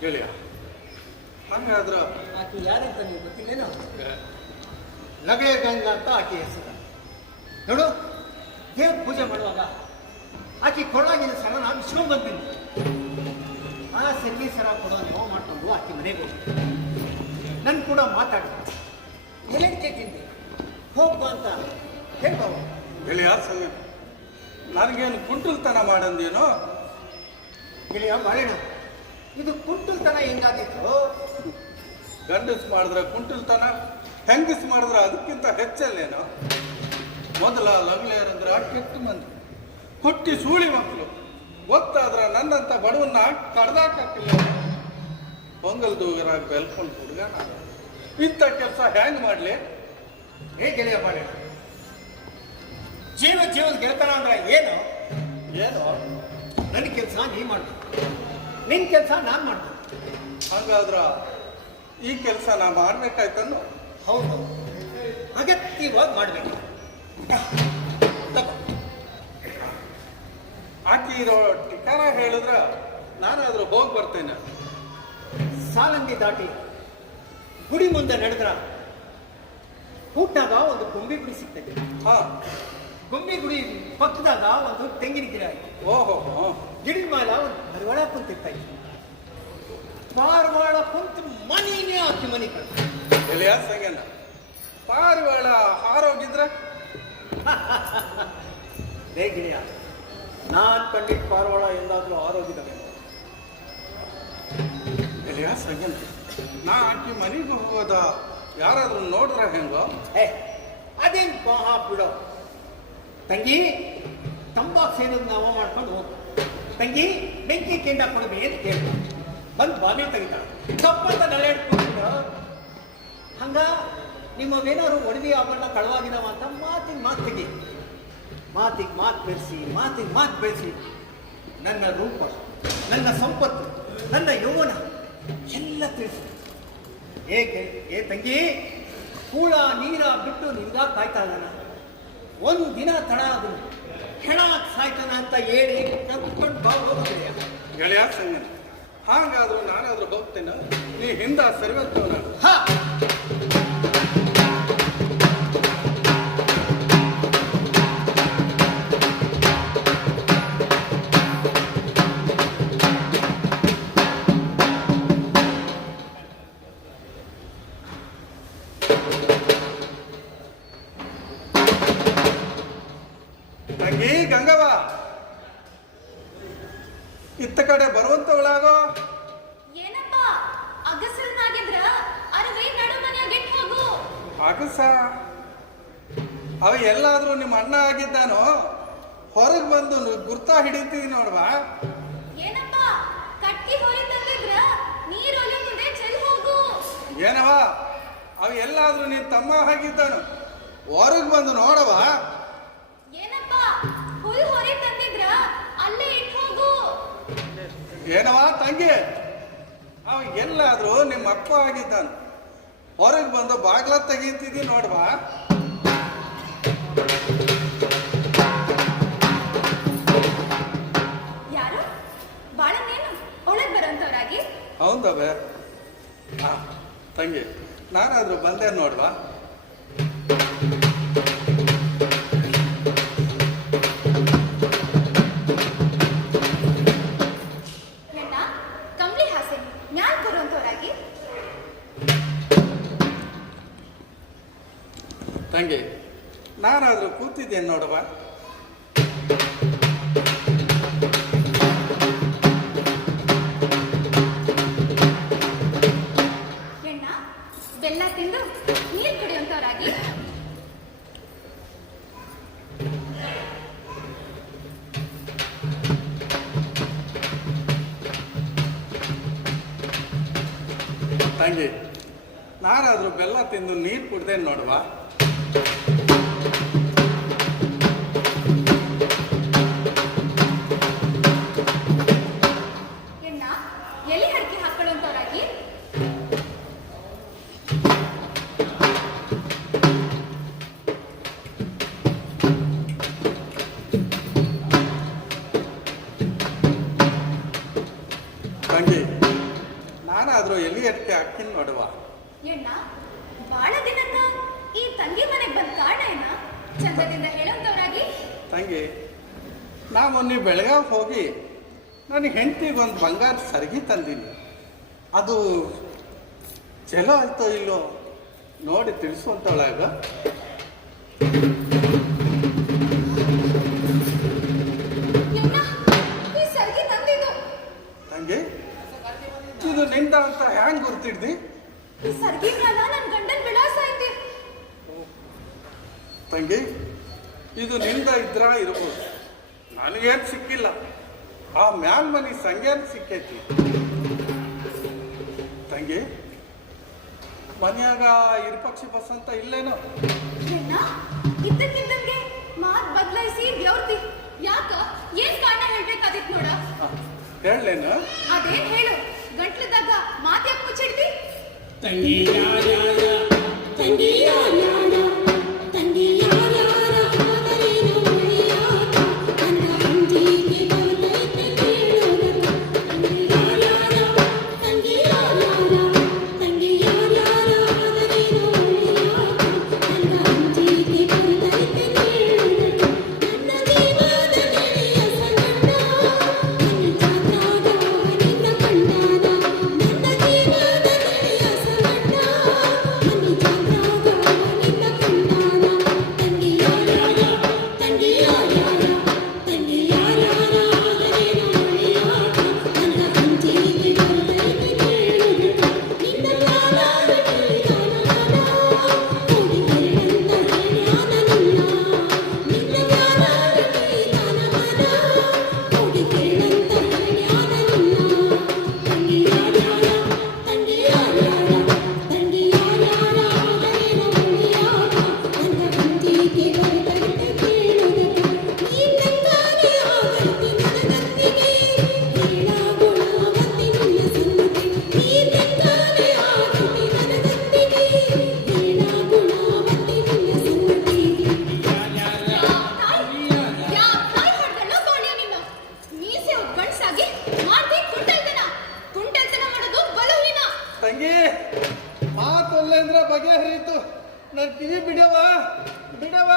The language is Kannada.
ಗೆಳೆಯ ಹಂಗಾದ್ರ ಆಕೆ ಯಾರಂತ ನೀವು ಗೊತ್ತಿಲ್ಲೇನೋ? ಲಗೆ ಗಂಗಾ ಅಂತ ಆಕೆ ಹೆಸರು. ನೋಡು ದೇವ್ರ ಪೂಜೆ ಮಾಡುವಾಗ ಆಕೆ ಕೊಡಾಗಿನ ಸರ ನಾನು ಇಸ್ಕೊಂಡ್ ಬಂತೀನಿ ಆ ಸೆಲ್ವಿ ಸರ ಕೊಡೋ ನೋವು ಮಾಡ್ಕೊಂಡು ಆಕೆ ಮನೆಗೆ ಹೋಗಿ ನನ್ ಕೂಡ ಮಾತಾಡ್ತೀನಿ ಎಲೆಡ್ ಕೇಳ್ತಿದ್ದೆ? ಹೋಗ್ಬಾ ಅಂತ ಹೇಳ್ಬಾವ ಗೆಳೆಯ ಸಂಗ ನನಗೇನು ಕುಂಟುಲ್ತನ ಮಾಡಂದೇನೋ? ಗೆಳೆಯ ಬಾಳೆಣ ಇದು ಕುಂಟಲ್ತನ ಹೆಂಗಾಗಿತ್ತು? ಗಂಡಸ್ ಮಾಡಿದ್ರೆ ಕುಂಟಲ್ತನ ಹೆಂಗಸ್ ಮಾಡಿದ್ರೆ ಅದಕ್ಕಿಂತ ಹೆಚ್ಚಲ್ಲೇನು? ಮೊದಲ ಲಗ್ಲೇರಂದ್ರೆ ಕೆಟ್ಟ ಮಂದಿ. ಕೊಟ್ಟಿ ಸೂಳಿ ಮಕ್ಕಳು. ಗೊತ್ತಾದ್ರೆ ನನ್ನಂತ ಬಡವನ್ನ ಕಡ್ದಾಕಿಲ್ಲ ಪೊಂಗಲ್ ದೂಗರಾಗಿ ಬೆಲ್ಕೊಂಡು ಹುಡುಗ ನಾನು ಇಂಥ ಕೆಲಸ ಹ್ಯಾಂಗ್ ಮಾಡ್ಲಿ? ಏ ಗೆಳೆಯ ಬಾಳೆಣ ಜೀವ ಜೀವದ ಗೆಳೆತನ ಅಂದ್ರೆ ಏನು? ಏನು? ನನ್ನ ಕೆಲಸ ನೀ ಮಾಡ್ಬೇಕು ನಿನ್ನ ಕೆಲಸ ನಾನು ಮಾಡ್ಬೇಕು ಹಂಗಾದ್ರ ಈ ಕೆಲಸ ನಾ ಮಾಡ್ಬೇಕಾಯ್ತಂದು? ಹೌದು. ಅಗತ್ಯವಾಗಿ ಮಾಡಬೇಕು. ಆಕೆ ಇರೋ ಟಿಕಾರ ಹೇಳಿದ್ರ ನಾನಾದ್ರೂ ಹೋಗಿ ಬರ್ತೇನೆ. ಸಾಲಂಗಿ ದಾಟಿ ಗುಡಿ ಮುಂದೆ ನಡೆದ್ರ ಊಟದಾಗ ಒಂದು ಗೊಂಬೆ ಗುಡಿ ಸಿಗ್ತದೆ. ಹಾ. ಗೊಂಬೆ ಗುಡಿ ಪಕ್ಕದಾಗ ಒಂದು ತೆಂಗಿನ ಗಿಡ ಇದೆ. ಓಹೋ. ಗಿಡದ ಮೇಲೆ ಒಂದು ಮರವಾಳ ಕುಂತಿರ್ತಾ ಪಾರವಾಳ ಕುಂತು ಮನೆಯೇ ಹಾಕಿ ಮನೆ ಕಳ್ಸ ಎಲೆಯ ಸಂಗನ ಪಾರಿವಾಳ ಹಾರೋಗಿದ್ರ ಲೇ ಗಿಳಿಯ ನಾನ್ ಪಾರ್ವಾಳ ಪಾರವಾಳ ಎಂದಾದ್ರೂ ಆರೋಗ್ಯದವೆ ಎಲೆಯ ಸಂಗನ ನಾ ಆಕಿ ಮನೆಗೆ ಹೋಗೋದ ಯಾರಾದರೂ ನೋಡ್ರ ಹೆಂಗೋ? ಏ ಅದೇನು ಮಹಾ ಬಿಡೋ. ತಂಗಿ, ತಂಬಾಕು ಸೇರೋದು ನಾವು ಮಾಡ್ಕೊಂಡು ತಂಗಿ, ಬೆಂಕಿ ಕೆಂಡ ಕೊಡಬೇ ಅಂತ ಕೇಳ್ತ ಬಂದು ಬಾವಿ ತೆಗಿತ ತಪ್ಪಂತ ನಲೆಡ್ಕೊಂಡು ಹಂಗ ನಿಮ್ಮವೇನಾದ್ರು ಒಡವಿ ಆಭರಣ ಕಳವಾಗಿದಾವ ಅಂತ ಮಾತಿಗೆ ಮಾತು ತೆಗಿ. ಮಾತಿಗೆ ಮಾತು ಬೆಳೆಸಿ ಮಾತಿಗೆ ಮಾತು ಬೆಳೆಸಿ ನನ್ನ ರೂಪ, ನನ್ನ ಸಂಪತ್ತು, ನನ್ನ ಯೌವನ ಎಲ್ಲ ತಿಳಿಸಿ ಏಕೆ, ಏ ತಂಗಿ, ಕೂಳ ನೀರ ಬಿಟ್ಟು ನಿನ್ಗ ಕಾಯ್ತಾ ಇದ್ದಾನ? ಒಂದು ದಿನ ತಡ ಅದು ಹೆಣ ಸಾಯ್ತಾನ ಅಂತ ಹೇಳಿ ಕರ್ಕೊಂಡು ಬಾಗೋದಯ್ಯ ಗೆಳೆಯ ಸಂಗನ ಹಾಗಾದ್ರೂ ನಾನಾದ್ರೂ ಹೋಗ್ತೇನೆ. ನೀ ಹಿಂದ ಸರ್ವತ್ತವನ ಹಾ. ತಂಗಿ ಗಂಗವ್ವ. ಇತ್ತ ಕಡೆ ಬರುವಂತವಳಾಗೋ. ಏನಪ್ಪ? ಅಗಸರನಾಗಿದ್ರ ಅರವೇ ನಡು ಮನೆಯಾಗ ಇಟ್ ಹೋಗು. ಅಗಸ. ಅವ ಎಲ್ಲಾದ್ರೂ ನಿಮ್ಮ ಅಣ್ಣ ಆಗಿದ್ದಾನೋ ಹೊರಗೆ ಬಂದು ಗುರ್ತಾ ಹಿಡಿತೀವಿ ನೋಡ್ವಾ. ಏನಪ್ಪ? ಕಟ್ಟಿ ಹೊರಿ ತಂದಿದ್ರ ನೀರ್ ಒಲೆ ಮುಂದೆ ಚೆಲ್ ಹೋಗು. ಏನವ ಅವ ಎಲ್ಲಾದ್ರೂ ನಿನ್ ತಮ್ಮ ಆಗಿದ್ದಾನು. ಹೊರಗೆ ಬಂದು ನೋಡವ ಏನಪ್ಪ ಹುಲ್ ಹೊರಿ ತಂದಿದ್ರ ಅಲ್ಲೇ ಇಟ್ ಹೋಗು ಏನವ ತಂಗಿ ಅವ ಎಲ್ಲಾದ್ರೂ ಆಗಿದ್ದಾನೆ ಹೊರಗೆ ಬಂದು ಬಾಗ್ಲ ತೆಗೀತಿದ್ದಿ ನೋಡ್ವಾ. ಹೌದವೆ. ಹಾ ತಂಗಿ ನಾನಾದ್ರೂ ಬಂದೆ ನೋಡ್ವಾ? ನಾನಾದ್ರೂ ಕೂತಿದ್ದೇನೆ ನೋಡುವ. ಬೆಲ್ಲ ತಿಂದು ನೀರ್ ಕುಡಿಯೋಂಥವ್ರಾಗಿ ತಂಗಿ ನಾನಾದ್ರೂ ಬೆಲ್ಲ ತಿಂದು ನೀರು ಕುಡ್ದೇನು ನೋಡ್ವಾ. ಹಾಕಿನ ನೋಡುವ. ಎಣ್ಣ ಬಾಳ ದಿನಕ್ಕ ಈ ತಂಗಿ ಮನೆಗೆ ಬಂದ ಕಾರಣ ಏನ? ಚಂದದಿಂದ ಹೇಳೋಂತವರಾಗಿ ತಂಗಿ ನಾ ಮೊನ್ನೆ ಬೆಳಗಾವ್ ಹೋಗಿ ನನ್ನ ಹೆಂಡತಿಗೆ ಒಂದು ಬಂಗಾರ ಸರಗಿ ತಂದೀನಿ. ಅದು ಚಲೋ ಆಯ್ತೋ ಇಲ್ಲೋ? ನೋಡಿ ತಿಳಿಸುವಂತೊಳಗ ತಂಗಿ ಇದು ನಿಂದ ಇದ್ರ ಇರ್ಬೋದು. ನನಗೇನು ಸಿಕ್ಕಿಲ್ಲ. ಆ ಮ್ಯಾನ್ ಮನಿ ಸಂಗೇನ್ ಸಿಕ್ಕೈತಿ. ತಂಗಿ ಮನ್ಯಾಗ ಇರ್ಪಕ್ಷಿ ಬಸ್ ಅಂತ ಇಲ್ಲೇನೋ ಇದ್ದಕ್ಕಿದ್ದಂಗೆ ಮಾತ್ ಬದಲಾಯಿಸಿ ದೇವ್ರತಿ. ಯಾಕ? ಏನ್ ಕಾರಣ ಹೇಳ್ಬೇಕಾದಿತ್ ನೋಡ? ಹೇಳೇನು ಅದೇನ್ ಹೇಳು? ಗಂಟ್ಲದಾಗ ಮಾತ್ ಯಾಕೆ ಮುಚ್ಚಿಡ್ತಿ? ತಂಗಿ ಯಾರ್ಯಾರ ತಂಗಿ ತಂಗಿ ಮಾತು ಅಂದ್ರೆ ಬಗೆಹರಿಯಿತು ನನ್ನ ಕಿವಿ ಬಿಡವಾ ಬಿಡವ